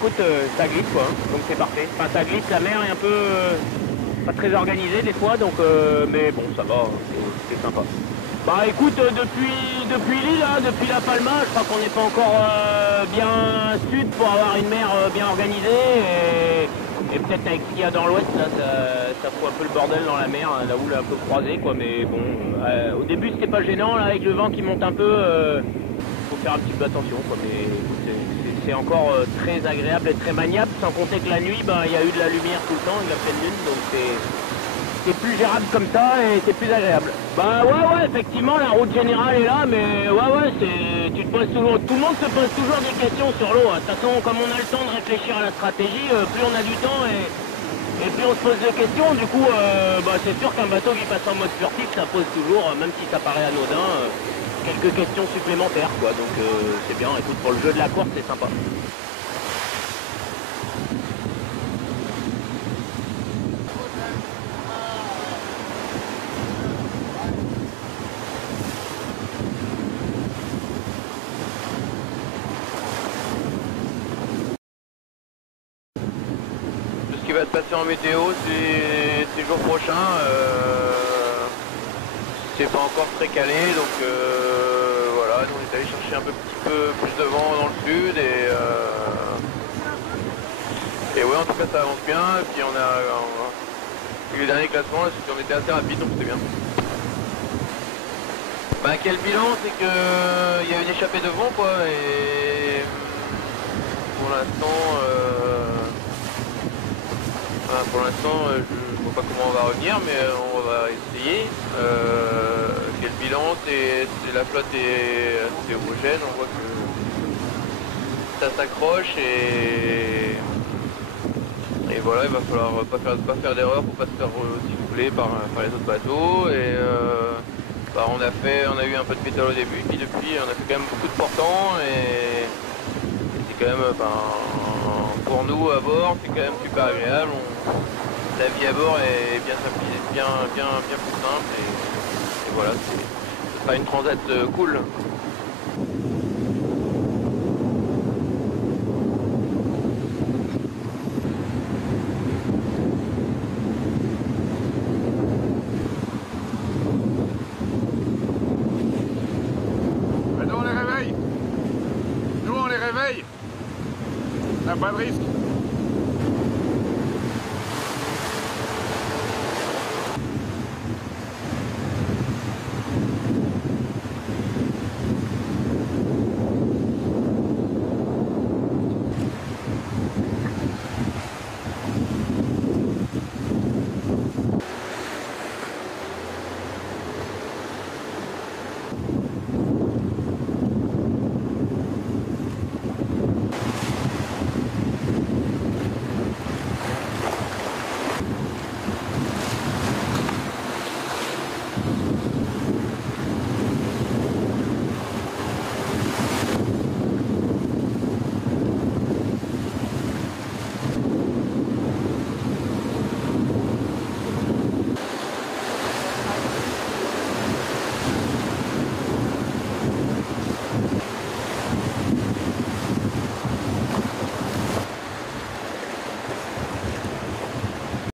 écoute, ça glisse quoi, hein, donc c'est parfait. Enfin ça glisse, la mer est un peu pas très organisée des fois, donc mais bon ça va, c'est sympa. Bah écoute, depuis l'île, hein, depuis La Palma, je crois qu'on n'est pas encore bien sud pour avoir une mer bien organisée et peut-être avec ce qu'il y a dans l'ouest là, ça fout un peu le bordel dans la mer, la houle est un peu croisée quoi, mais bon, au début c'était pas gênant, là avec le vent qui monte un peu, faut faire un petit peu attention quoi, mais c'est encore très agréable et très maniable, sans compter que la nuit, bah, il y a eu de la lumière tout le temps, il a pleine lune, donc c'est plus gérable comme ça et c'est plus agréable. Bah ouais effectivement la route générale est là, mais ouais tu te poses toujours, tout le monde se pose toujours des questions sur l'eau. De toute façon comme on a le temps de réfléchir à la stratégie, plus on a du temps et plus on se pose des questions. Du coup bah, c'est sûr qu'un bateau qui passe en mode furtif ça pose toujours, même si ça paraît anodin, quelques questions supplémentaires quoi. Donc c'est bien, écoute, pour le jeu de la course c'est sympa. Ce qui va se passer en météo ces jours prochains, c'est pas encore très calé, donc voilà, nous on est allé chercher un petit peu plus de vent dans le sud et ouais, en tout cas ça avance bien, et puis on a eu les derniers classements, là, on était assez rapide, donc c'était bien. Bah quel bilan, c'est que il y a une échappée de vent quoi, et pour l'instant je vois pas comment on va revenir, mais on va essayer. Quel bilan, la flotte est assez homogène, on voit que ça s'accroche et voilà, il va falloir pas faire d'erreur pour pas se faire siffler par les autres bateaux. Et bah, on a eu un peu de pétale au début, puis depuis on a fait quand même beaucoup de portants et c'est quand même, pour nous à bord, c'est quand même super agréable. La vie à bord est bien simple, bien plus simple et voilà, ce sera une transat cool. Nous on les réveille. Nous on les réveille. T'as pas de risque.